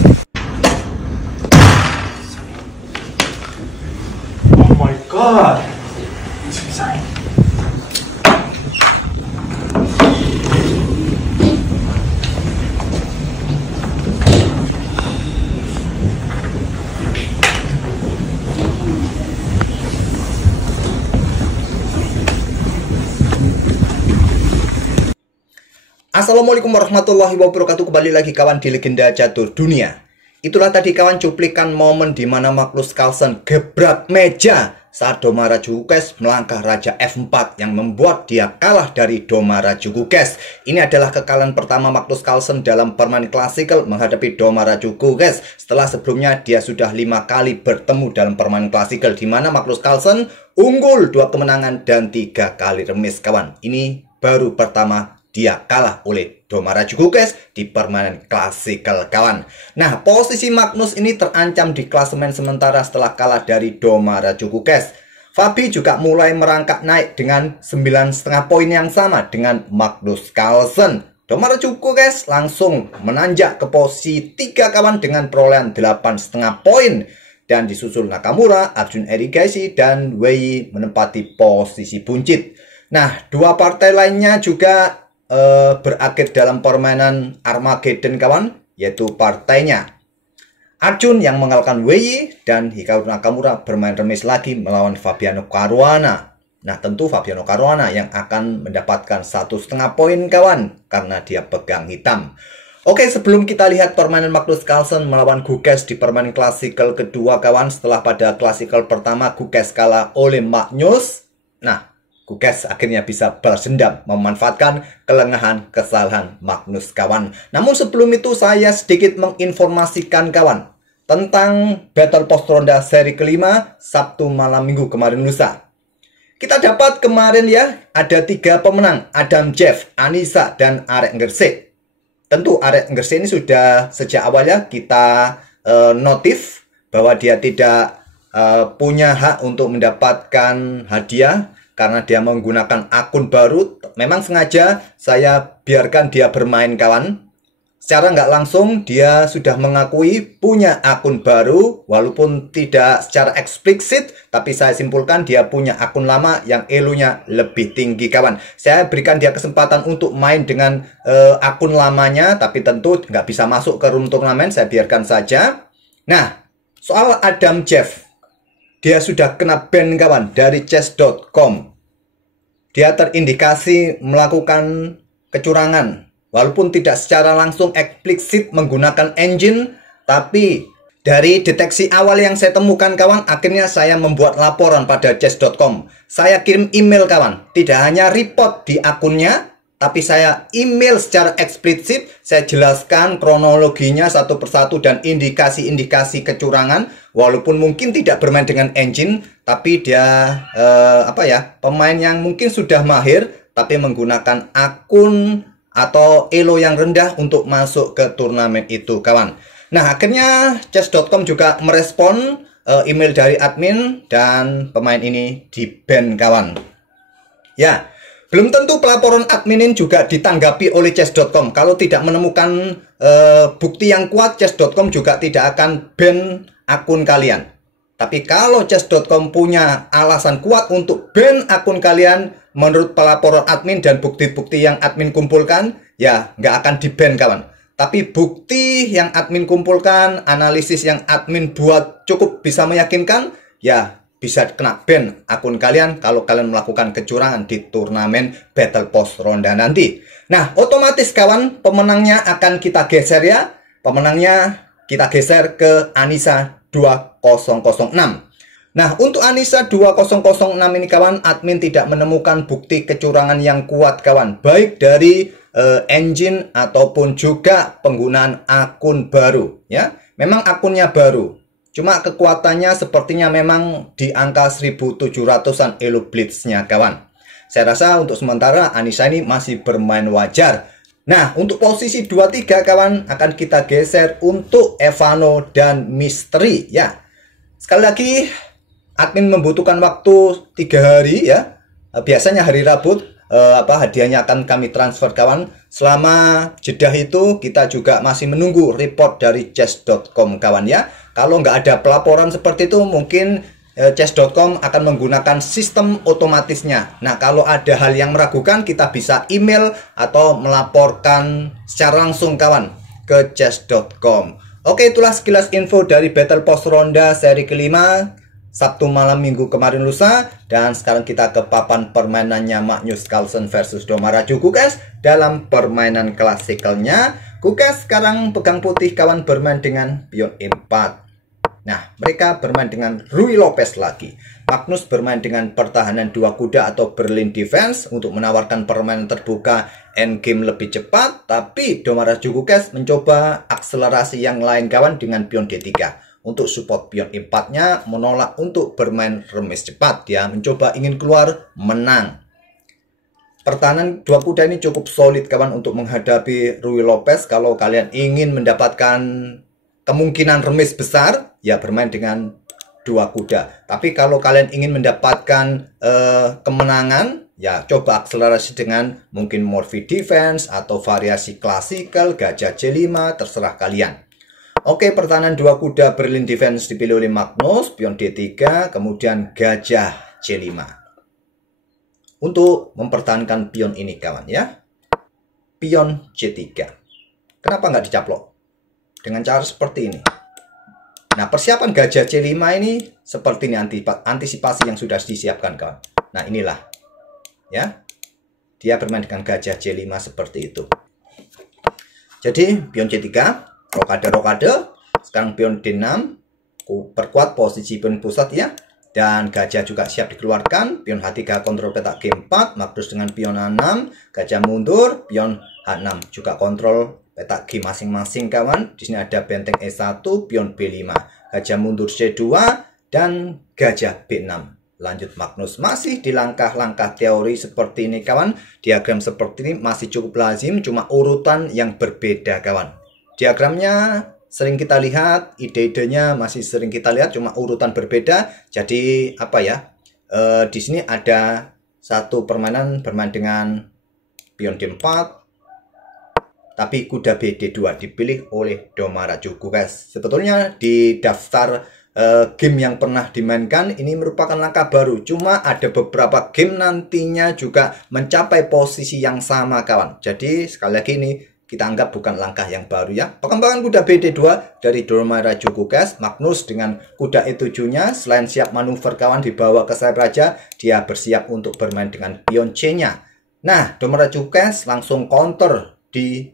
Oh my god. Assalamualaikum warahmatullahi wabarakatuh. Kembali lagi kawan di Legenda Catur Dunia. Itulah tadi kawan cuplikan momen di mana Magnus Carlsen gebrak meja saat Doma Rajugukes melangkah Raja F4 yang membuat dia kalah dari Doma Rajugukes. Ini adalah kekalahan pertama Magnus Carlsen dalam permainan klasikal menghadapi Doma Rajugukes setelah sebelumnya dia sudah 5 kali bertemu dalam permainan klasikal di mana Magnus Carlsen unggul 2 kemenangan dan 3 kali remis kawan. Ini baru pertama dia kalah oleh Doma Rajugukes di permainan klasikal kawan. Nah, posisi Magnus ini terancam di klasemen sementara setelah kalah dari Doma Rajugukes. Fabi juga mulai merangkak naik dengan 9,5 poin yang sama dengan Magnus Carlsen. Doma Rajugukes langsung menanjak ke posisi 3 kawan dengan perolehan 8,5 poin. Dan disusul Nakamura, Arjun Erigaisi, dan Wei menempati posisi buncit. Nah, 2 partai lainnya juga berakhir dalam permainan Armageddon kawan, yaitu partainya Arjun yang mengalahkan Wei dan Hikaru Nakamura bermain remis lagi melawan Fabiano Caruana. Nah, tentu Fabiano Caruana yang akan mendapatkan 1,5 poin kawan karena dia pegang hitam. Oke, sebelum kita lihat permainan Magnus Carlsen melawan Gukes di permainan klasikal kedua kawan, setelah pada klasikal pertama Gukes kalah oleh Magnus. Nah, Gukes akhirnya bisa balas dendam memanfaatkan kelengahan kesalahan Magnus kawan. Namun sebelum itu saya sedikit menginformasikan kawan tentang Battle Post Ronda seri kelima Sabtu malam minggu kemarin lusa. Kita dapat kemarin ya ada 3 pemenang, Adam Jeff, Anissa, dan Arek Ngerse. Tentu Arek Ngerse ini sudah sejak awalnya kita notif bahwa dia tidak punya hak untuk mendapatkan hadiah karena dia menggunakan akun baru. Memang sengaja saya biarkan dia bermain kawan. Secara nggak langsung dia sudah mengakui punya akun baru, walaupun tidak secara eksplisit, tapi saya simpulkan dia punya akun lama yang elonya lebih tinggi kawan. Saya berikan dia kesempatan untuk main dengan akun lamanya, tapi tentu nggak bisa masuk ke room turnamen, saya biarkan saja. Nah, soal Adam Jeff, dia sudah kena ban kawan dari chess.com. Dia terindikasi melakukan kecurangan. Walaupun tidak secara langsung eksplisit menggunakan engine, tapi dari deteksi awal yang saya temukan kawan, akhirnya saya membuat laporan pada chess.com. Saya kirim email kawan, tidak hanya report di akunnya, tapi saya email secara eksplisit, saya jelaskan kronologinya satu persatu dan indikasi-indikasi kecurangan. Walaupun mungkin tidak bermain dengan engine, tapi dia pemain yang mungkin sudah mahir, tapi menggunakan akun atau elo yang rendah untuk masuk ke turnamen itu kawan. Nah, akhirnya chess.com juga merespon email dari admin dan pemain ini di-ban kawan. Ya, belum tentu pelaporan admin ini juga ditanggapi oleh chess.com. Kalau tidak menemukan bukti yang kuat, chess.com juga tidak akan ban akun kalian. Tapi kalau chess.com punya alasan kuat untuk ban akun kalian menurut pelaporan admin dan bukti-bukti yang admin kumpulkan, ya nggak akan di-ban kawan. Tapi bukti yang admin kumpulkan, analisis yang admin buat cukup bisa meyakinkan, ya bisa kena ban akun kalian kalau kalian melakukan kecurangan di turnamen Battle Post Ronda nanti. Nah, otomatis kawan, pemenangnya akan kita geser ya. Pemenangnya kita geser ke Anissa 2006. Nah, untuk Anissa 2006 ini kawan, admin tidak menemukan bukti kecurangan yang kuat kawan, baik dari engine ataupun juga penggunaan akun baru ya. Memang akunnya baru, cuma kekuatannya sepertinya memang di angka 1700-an elo blitznya kawan. Saya rasa untuk sementara Anissa ini masih bermain wajar. Nah, untuk posisi 23 kawan akan kita geser untuk Evano dan Misteri ya. Sekali lagi admin membutuhkan waktu 3 hari ya. Biasanya hari Rabu hadiahnya akan kami transfer kawan. Selama jeda itu kita juga masih menunggu report dari chess.com kawan ya. Kalau nggak ada pelaporan seperti itu mungkin chess.com akan menggunakan sistem otomatisnya. Nah, kalau ada hal yang meragukan kita bisa email atau melaporkan secara langsung kawan ke chess.com. Oke, itulah sekilas info dari Battle Post Ronda seri kelima Sabtu malam minggu kemarin lusa. Dan sekarang kita ke papan permainannya Magnus Carlsen versus Doma Raju Gukesh dalam permainan klasikalnya. Gukesh sekarang pegang putih kawan, bermain dengan pion E4. Nah, mereka bermain dengan Ruy Lopez lagi. Magnus bermain dengan pertahanan dua kuda atau Berlin Defense untuk menawarkan permainan terbuka endgame lebih cepat. Tapi Doma Raju Gukesh mencoba akselerasi yang lain kawan dengan pion D3. Untuk support pion E4-nya menolak untuk bermain remis cepat. Dia mencoba ingin keluar menang. Pertahanan dua kuda ini cukup solid kawan untuk menghadapi Ruy Lopez. Kalau kalian ingin mendapatkan kemungkinan remis besar, ya bermain dengan dua kuda. Tapi kalau kalian ingin mendapatkan kemenangan, ya coba akselerasi dengan mungkin Morphy Defense atau variasi klasikal, gajah C5, terserah kalian. Oke, pertahanan dua kuda Berlin Defense dipilih oleh Magnus, pion D3, kemudian gajah C5. Untuk mempertahankan pion ini kawan ya. Pion C3. Kenapa nggak dicaplok? Dengan cara seperti ini. Nah, persiapan gajah C5 ini seperti ini, antisipasi yang sudah disiapkan kawan. Nah, inilah. Ya. Dia bermain dengan gajah C5 seperti itu. Jadi, pion C3. Rokade, sekarang pion D6, perkuat posisi pion pusat ya, dan gajah juga siap dikeluarkan, pion H3 kontrol petak G4, Magnus dengan pion A6, gajah mundur, pion H6 juga kontrol petak G masing-masing kawan. Di sini ada benteng E1, pion B5, gajah mundur C2, dan gajah B6. Lanjut Magnus masih di langkah-langkah teori seperti ini kawan. Diagram seperti ini masih cukup lazim, cuma urutan yang berbeda kawan. Diagramnya sering kita lihat, ide-idenya masih sering kita lihat, cuma urutan berbeda. Jadi apa ya? Di sini ada satu permainan bermain dengan pion D4, tapi kuda BD2 dipilih oleh Doma Raju Gukesh. Sebetulnya di daftar game yang pernah dimainkan ini merupakan langkah baru. Cuma ada beberapa game nantinya juga mencapai posisi yang sama kawan. Jadi sekali lagi ini kita anggap bukan langkah yang baru ya. Perkembangan kuda BD2 dari Doma Raju Gukesh. Magnus dengan kuda E7-nya selain siap manuver kawan dibawa ke sayap raja, dia bersiap untuk bermain dengan pion C-nya. Nah, Doma Raju Gukesh langsung counter di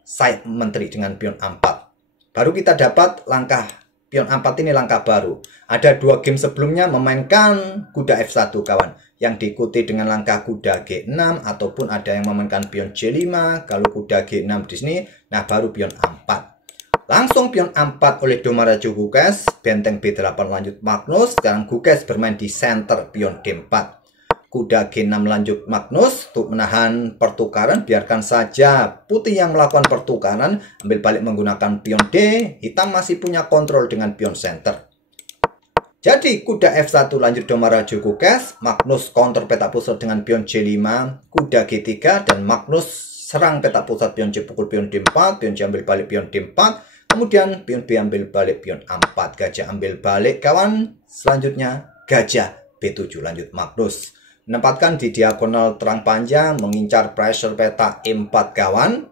sayap menteri dengan pion A4. Baru kita dapat langkah pion A4 ini langkah baru. Ada dua game sebelumnya memainkan kuda F1 kawan, yang diikuti dengan langkah kuda G6 ataupun ada yang memainkan pion C5. Kalau kuda G6 di sini, nah baru pion A4. Langsung pion A4 oleh Doma Raju Gukesh, benteng B8 lanjut Magnus. Sekarang Gukesh bermain di center pion D4. Kuda G6 lanjut Magnus untuk menahan pertukaran. Biarkan saja putih yang melakukan pertukaran, ambil balik menggunakan pion D. Hitam masih punya kontrol dengan pion center. Jadi kuda F1 lanjut Doma Raju Gukesh, Magnus counter petak pusat dengan pion C5, kuda G3, dan Magnus serang petak pusat pion C pukul pion D4, pion C ambil balik pion D4, kemudian pion B ambil balik pion A4, gajah ambil balik kawan. Selanjutnya gajah B7 lanjut Magnus. Menempatkan di diagonal terang panjang, mengincar pressure petak E4 kawan.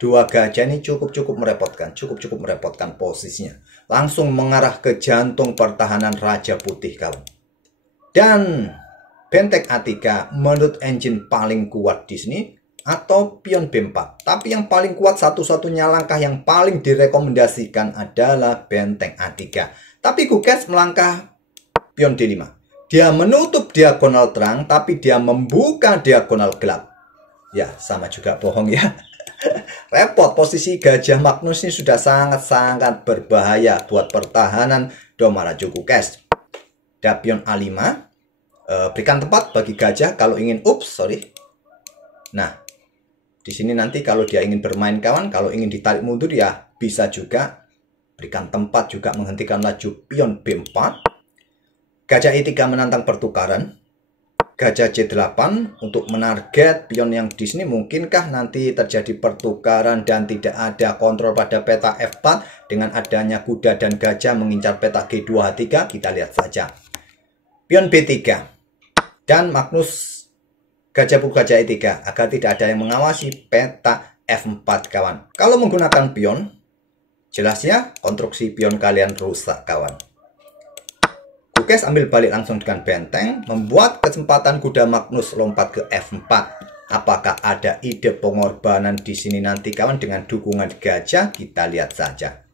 Dua gajah ini cukup merepotkan posisinya. Langsung mengarah ke jantung pertahanan Raja Putih kawan. Dan benteng A3 menurut engine paling kuat di sini atau pion B4. Tapi yang paling kuat, satu-satunya langkah yang paling direkomendasikan adalah benteng A3. Tapi Gukesh melangkah pion D5. Dia menutup diagonal terang, tapi dia membuka diagonal gelap. Ya, sama juga bohong ya. Repot, posisi gajah Magnus ini sudah sangat-sangat berbahaya buat pertahanan Doma Raju Gukesh. Da pion A5, berikan tempat bagi gajah kalau ingin Nah, di sini nanti kalau dia ingin bermain kawan, kalau ingin ditarik mundur ya bisa juga. Berikan tempat juga menghentikan laju pion B4. Gajah E3 menantang pertukaran. Gajah C8 untuk menarget pion yang di sini. Mungkinkah nanti terjadi pertukaran dan tidak ada kontrol pada peta F4 dengan adanya kuda dan gajah mengincar peta G2H3? Kita lihat saja. Pion B3 dan Magnus gajah pukul gajah E3 agar tidak ada yang mengawasi peta F4 kawan. Kalau menggunakan pion, jelas ya konstruksi pion kalian rusak kawan. Gukes ambil balik langsung dengan benteng, membuat kesempatan kuda Magnus lompat ke F4. Apakah ada ide pengorbanan di sini nanti kawan dengan dukungan gajah? Kita lihat saja.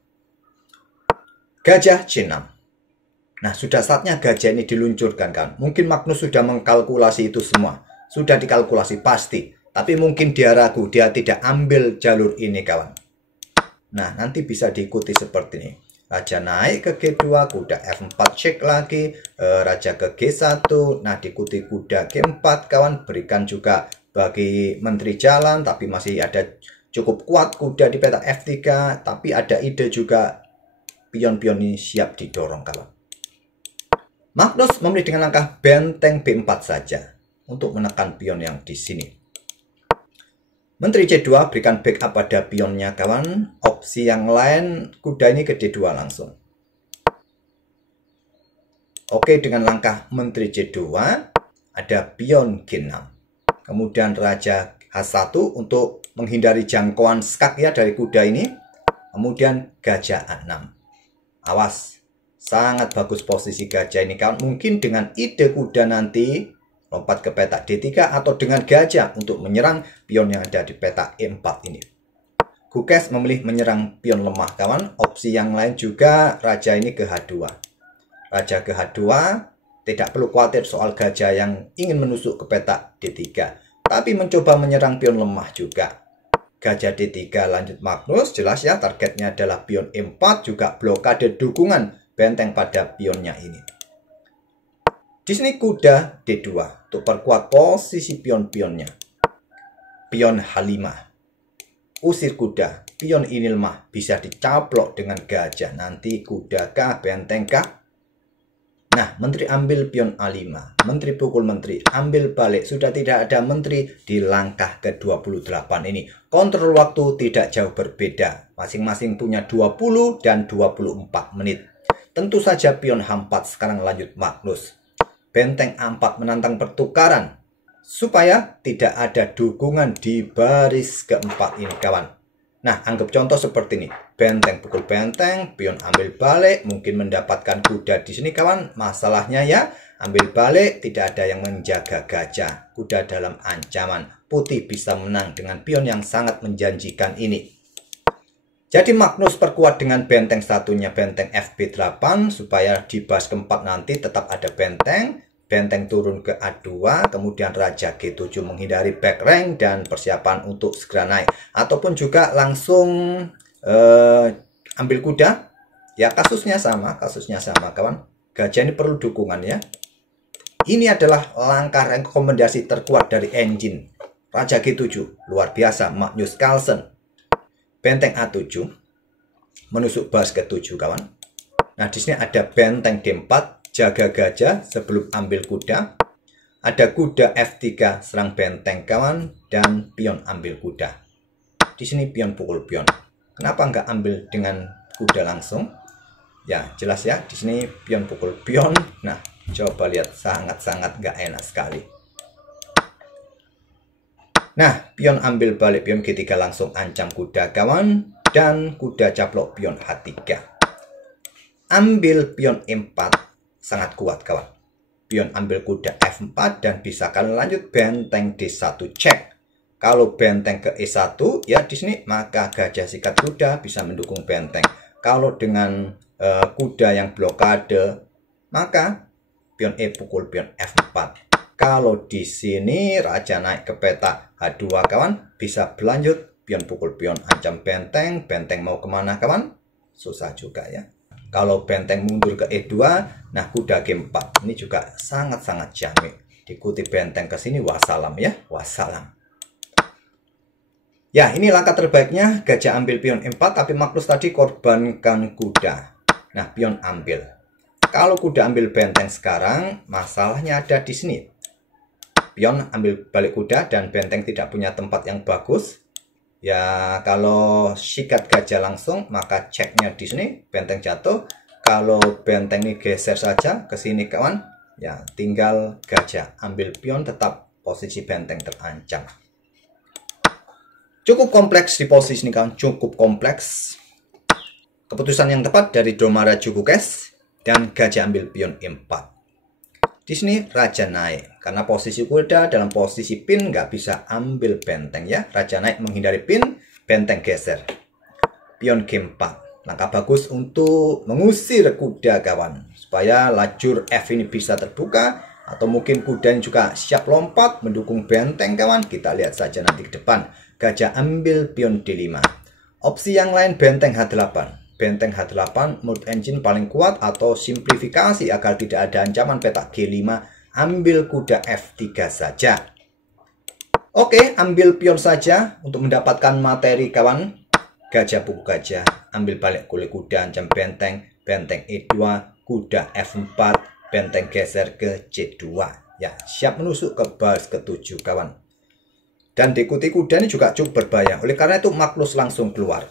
Gajah C6. Nah, sudah saatnya gajah ini diluncurkan kan. Mungkin Magnus sudah mengkalkulasi itu semua. Sudah dikalkulasi pasti. Tapi mungkin dia ragu, dia tidak ambil jalur ini kawan. Nah, nanti bisa diikuti seperti ini. Raja naik ke G2, kuda F4 cek lagi, raja ke G1, nah diikuti kuda G4 kawan, berikan juga bagi menteri jalan, tapi masih ada cukup kuat kuda di peta F3, tapi ada ide juga pion-pion ini siap didorong kawan. Magnus memilih dengan langkah benteng B4 saja untuk menekan pion yang di sini. Menteri C2 berikan backup pada pionnya kawan. Opsi yang lain kuda ini ke D2 langsung. Oke, dengan langkah Menteri C2 ada pion G6. Kemudian Raja H1 untuk menghindari jangkauan skak ya dari kuda ini. Kemudian Gajah A6. Awas, sangat bagus posisi gajah ini kawan. Mungkin dengan ide kuda nanti lompat ke peta D3 atau dengan gajah untuk menyerang pion yang ada di peta E4 ini. Gukes memilih menyerang pion lemah kawan. Opsi yang lain juga raja ini ke H2. Raja ke H2 tidak perlu khawatir soal gajah yang ingin menusuk ke peta D3. Tapi mencoba menyerang pion lemah juga. Gajah D3 lanjut Magnus. Jelas ya targetnya adalah pion E4 juga blokade dukungan benteng pada pionnya ini. Di sini kuda D2 untuk perkuat posisi pion-pionnya. Pion H5. Usir kuda. Pion ini lemah. Bisa dicaplok dengan gajah. Nanti kuda kah, benteng kah? Nah, menteri ambil pion A5. Menteri pukul menteri. Ambil balik. Sudah tidak ada menteri di langkah ke-28 ini. Kontrol waktu tidak jauh berbeda. Masing-masing punya 20 dan 24 menit. Tentu saja pion H4 sekarang lanjut Magnus. Benteng A4 menantang pertukaran supaya tidak ada dukungan di baris keempat ini kawan. Nah, anggap contoh seperti ini. Benteng pukul benteng, pion ambil balik, mungkin mendapatkan kuda di sini kawan. Masalahnya ya, ambil balik tidak ada yang menjaga gajah. Kuda dalam ancaman. Putih bisa menang dengan pion yang sangat menjanjikan ini. Jadi Magnus perkuat dengan benteng satunya, benteng FB8, supaya di bas keempat nanti tetap ada benteng. Benteng turun ke A2, kemudian Raja G7 menghindari back rank dan persiapan untuk segera naik. Ataupun juga langsung ambil kuda. Ya kasusnya sama kawan. Gajah ini perlu dukungan ya. Ini adalah langkah rekomendasi terkuat dari engine. Raja G7, luar biasa, Magnus Carlsen. Benteng A7 menusuk bas ke-7 kawan. Nah, di sini ada benteng D4 jaga gajah sebelum ambil kuda. Ada kuda F3 serang benteng kawan dan pion ambil kuda. Di sini pion pukul pion. Kenapa nggak ambil dengan kuda langsung? Ya, jelas ya. Di sini pion pukul pion. Nah, coba lihat sangat-sangat nggak enak sekali. Nah, pion ambil balik pion G3 langsung ancam kuda kawan. Dan kuda caplok pion H3. Ambil pion E4 sangat kuat kawan. Pion ambil kuda F4 dan bisa kalian lanjut benteng D1 cek. Kalau benteng ke E1 ya di sini maka gajah sikat kuda bisa mendukung benteng. Kalau dengan kuda yang blokade maka pion E pukul pion F4. Kalau di sini raja naik ke peta H2 kawan, bisa berlanjut pion pukul pion ancam benteng. Benteng mau kemana kawan? Susah juga ya. Kalau benteng mundur ke E2, nah kuda G4 ini juga sangat-sangat jamin. Diikuti benteng ke sini, wassalam ya, wassalam. Ya, ini langkah terbaiknya. Gajah ambil pion E4, tapi Magnus tadi korbankan kuda. Nah, pion ambil. Kalau kuda ambil benteng sekarang, masalahnya ada di sini. pion ambil balik kuda dan benteng tidak punya tempat yang bagus. Ya, kalau sikat gajah langsung, maka ceknya di sini, benteng jatuh. Kalau benteng ini geser saja ke sini kawan, ya tinggal gajah ambil pion, tetap posisi benteng terancam. Cukup kompleks di posisi ini kawan, cukup kompleks. Keputusan yang tepat dari Domaraja Gukes dan gajah ambil pion E4. Di sini raja naik karena posisi kuda dalam posisi pin nggak bisa ambil benteng ya. Raja naik menghindari pin, benteng geser. Pion G4. Langkah bagus untuk mengusir kuda kawan supaya lajur F ini bisa terbuka, atau mungkin kuda juga siap lompat mendukung benteng kawan. Kita lihat saja nanti ke depan. Gajah ambil pion D5. Opsi yang lain benteng H8. Benteng H8 menurut engine paling kuat, atau simplifikasi agar tidak ada ancaman petak G5, ambil kuda F3 saja. Oke, ambil pion saja untuk mendapatkan materi kawan. Gajah pukul gajah, ambil balik kulit kuda, ancam benteng, benteng E2, kuda F4, benteng geser ke C2. Ya, siap menusuk ke baris ke-7 kawan. Dan diikuti kuda ini juga cukup berbahaya. Oleh karena itu Magnus langsung keluar.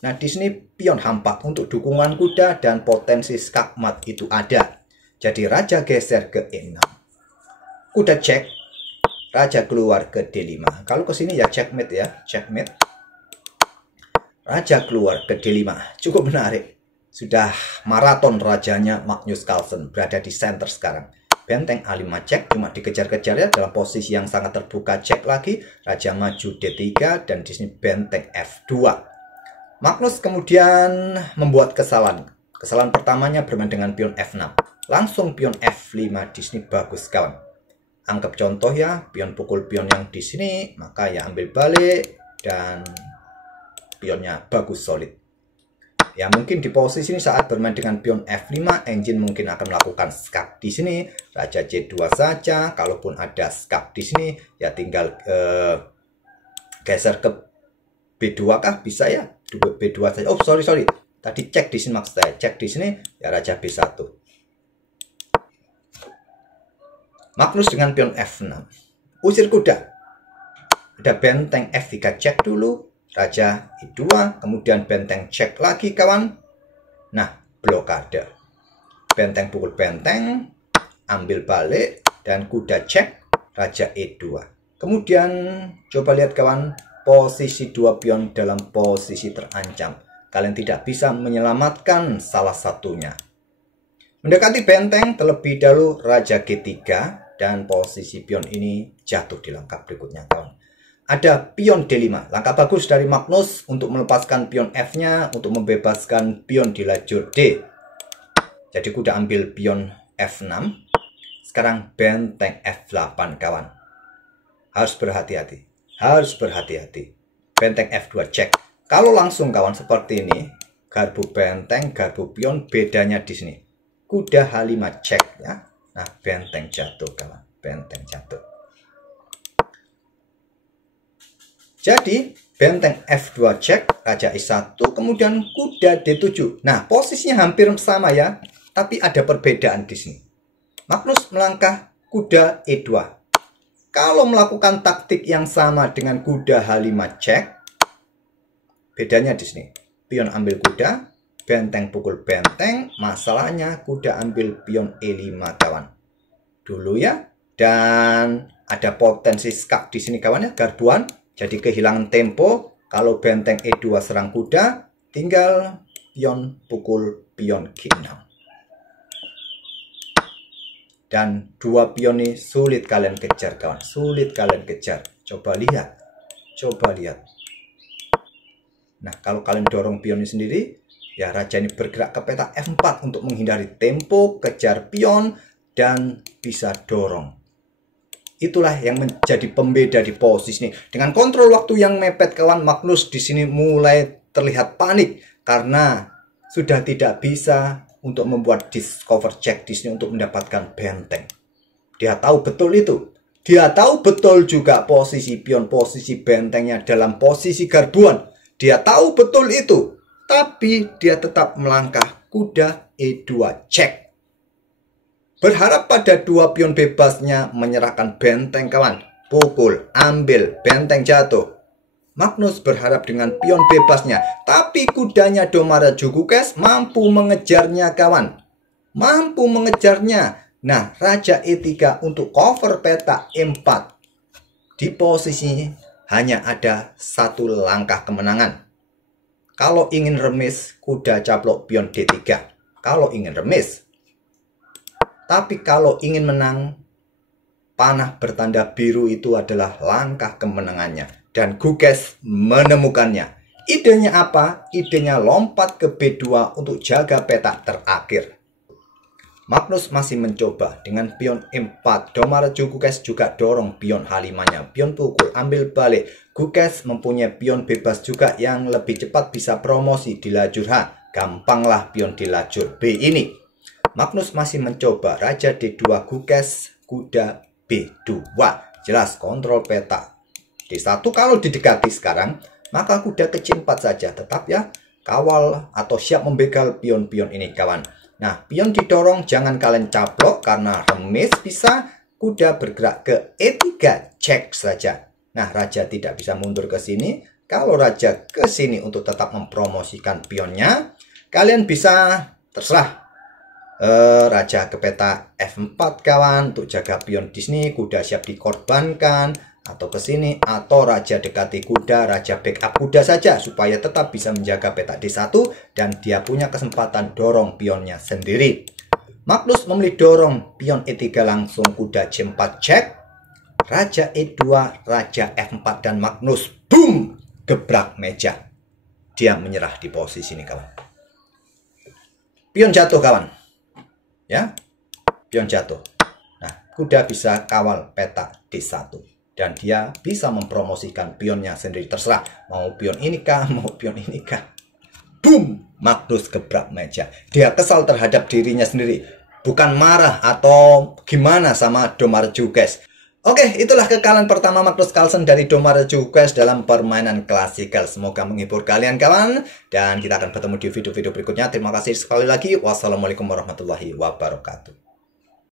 Nah, di sini pion H4 untuk dukungan kuda dan potensi skakmat itu ada. Jadi raja geser ke E6. Kuda cek, raja keluar ke D5. Kalau ke sini ya checkmate ya, checkmate. Raja keluar ke D5. Cukup menarik. Sudah maraton rajanya Magnus Carlsen berada di center sekarang. Benteng A5 cek, cuma dikejar-kejar ya dalam posisi yang sangat terbuka, cek lagi. Raja maju D3 dan di sini benteng F2. Magnus kemudian membuat kesalahan. Kesalahan pertamanya bermain dengan pion F6. Langsung pion F5 di sini bagus kawan. Anggap contoh ya, pion pukul pion yang di sini, maka ya ambil balik dan pionnya bagus solid. Ya mungkin di posisi ini saat bermain dengan pion F5, engine mungkin akan melakukan skak di sini. Raja C2 saja. Kalaupun ada skak di sini, ya tinggal geser ke B2 kah? Bisa ya? B2 saja. Oh, sorry. Tadi cek di sini maksud saya. Cek di sini ya raja B1. Magnus dengan pion F6. Usir kuda. Ada benteng F3 cek dulu. Raja E2, kemudian benteng cek lagi kawan. Nah, blokade. Benteng pukul benteng, ambil balik dan kuda cek, raja E2. Kemudian coba lihat kawan, posisi dua pion dalam posisi terancam. Kalian tidak bisa menyelamatkan salah satunya. Mendekati benteng terlebih dahulu raja G3 dan posisi pion ini jatuh di langkah berikutnya kawan. Ada pion D5. Langkah bagus dari Magnus untuk melepaskan pion F-nya untuk membebaskan pion di lajur D. Jadi kuda ambil pion F6. Sekarang benteng F8 kawan. Harus berhati-hati. Harus berhati-hati. Benteng F2 cek. Kalau langsung kawan seperti ini, garbu benteng, garbu pion, bedanya di sini. Kuda H5 cek ya. Nah, benteng jatuh kawan. Benteng jatuh. Jadi benteng F2 cek, raja E1, kemudian kuda D7. Nah, posisinya hampir sama ya, tapi ada perbedaan di sini. Magnus melangkah kuda E2. Kalau melakukan taktik yang sama dengan kuda H5 cek, bedanya di sini. Pion ambil kuda, benteng pukul benteng, masalahnya kuda ambil pion E5 kawan. Dulu ya, dan ada potensi skak di sini kawan ya, garbuan. Jadi kehilangan tempo. Kalau benteng E2 serang kuda, tinggal pion pukul pion G6. Dan dua pion ini sulit kalian kejar kawan. Sulit kalian kejar. Coba lihat. Coba lihat. Nah, kalau kalian dorong pion ini sendiri, ya raja ini bergerak ke peta F4 untuk menghindari tempo, kejar pion, dan bisa dorong. Itulah yang menjadi pembeda di posisi ini. Dengan kontrol waktu yang mepet kawan, Magnus di sini mulai terlihat panik karena sudah tidak bisa untuk membuat discover check di sini untuk mendapatkan benteng. Dia tahu betul itu. Dia tahu betul juga posisi pion, posisi bentengnya dalam posisi garbuan. Dia tahu betul itu. Tapi dia tetap melangkah kuda E2 cek. Berharap pada dua pion bebasnya menyerahkan benteng kawan. Pukul, ambil, benteng jatuh. Magnus berharap dengan pion bebasnya, tapi kudanya Domarajo Gukes mampu mengejarnya kawan. Mampu mengejarnya. Nah, Raja E3 untuk cover peta E4. Di posisi hanya ada satu langkah kemenangan. Kalau ingin remis, kuda caplok pion D3. Kalau ingin remis. Tapi kalau ingin menang, panah bertanda biru itu adalah langkah kemenangannya. Dan Gukes menemukannya. Idenya apa? Idenya lompat ke B2 untuk jaga peta terakhir. Magnus masih mencoba dengan pion E4. Domarajo Gukes juga dorong pion H5-nya. Pion pukul, ambil balik. Gukes mempunyai pion bebas juga yang lebih cepat bisa promosi di lajur H. Gampanglah pion di lajur B ini. Magnus masih mencoba. Raja D2 Gukes, kuda B2. Jelas kontrol peta. D1 kalau didekati sekarang, maka kuda ke C4 saja. Tetap ya, kawal atau siap membegal pion-pion ini kawan. Nah, pion didorong, jangan kalian caplok karena remis bisa kuda bergerak ke E3, cek saja. Nah, raja tidak bisa mundur ke sini. Kalau raja ke sini untuk tetap mempromosikan pionnya, kalian bisa terserah. Raja ke peta F4 kawan untuk jaga pion di sini, kuda siap dikorbankan atau ke sini, atau raja dekati kuda, raja backup kuda saja supaya tetap bisa menjaga peta D1 dan dia punya kesempatan dorong pionnya sendiri. Magnus memilih dorong pion E3 langsung, kuda C4 cek, raja E2, raja F4 dan Magnus boom gebrak meja. Dia menyerah di posisi ini kawan. Pion jatuh kawan. Ya, pion jatuh. Nah, kuda bisa kawal peta D1 dan dia bisa mempromosikan pionnya sendiri. Terserah mau pion ini kah, mau pion ini kah. Boom, Magnus gebrak meja. Dia kesal terhadap dirinya sendiri, bukan marah atau gimana sama Domarajo Gukes. Oke, itulah kekalahan pertama Magnus Carlsen dari Domarajo Gukes dalam permainan klasikal. Semoga menghibur kalian kawan. Dan kita akan bertemu di video-video berikutnya. Terima kasih sekali lagi. Wassalamualaikum warahmatullahi wabarakatuh.